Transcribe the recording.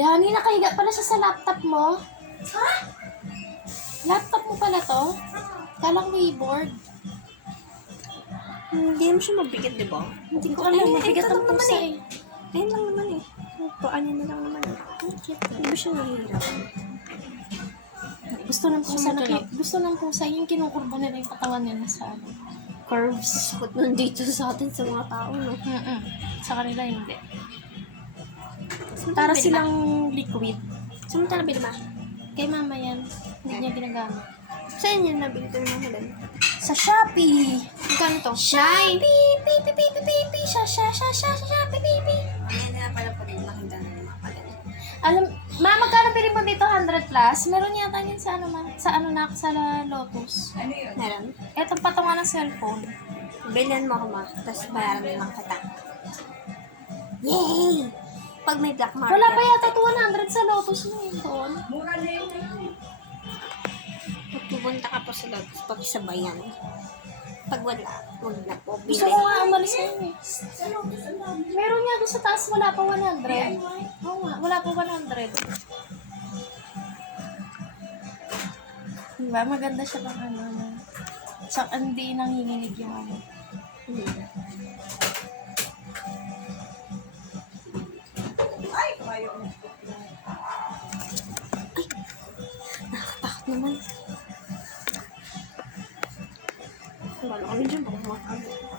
Yani, nakahiga pala siya sa laptop mo. Ha? Laptop mo pala to? Kalang keyboard. Hindi mo siya mabigat, di ba? Hindi ko alam, mabigat ang naman pusa eh. Ayun lang naman eh. Paan niya na lang naman eh. Hindi ba siya nahihirapan? Gusto ng pusa yung kinukurbo nila yung katawan nila sa ano. Curves. Ba't nandito sa atin sa mga tao, no? Sa kanila hindi. Saan Para tayo silang liquid. Saan tayo nabili ba? Kay mama yan. Hindi niya ginagamit. Saan yan nabili ito yung mga doon? Sa Shopee! Magkano to? Shopee! Pi! Shopee! Ayan na pala po rin makita na yung mga pala. Alam, magkano bilhin mo dito? 100 plus? Meron yata yun sa sa Lotus. Ano yun? Meron? Etong patungan ng cellphone. Bilhan mo ako ma, tapos bayaran mo lang kita. Yay! Pag may black market. Wala pa yata 200 sa Lotus mo yun doon. Mura na yun. Pag pupunta ka po sa Lotus, pag isabayan. Pag wala, huwag na po. Gusto ko nga umalis na yun eh. Meron nga doon sa taas, wala pa 100. Oo nga, wala pa 100. Diba? Maganda siya pang ano. So, hindi nanginginig yung ano. Ay, nakakatakot naman. Wala kami dyan, baka makakabot.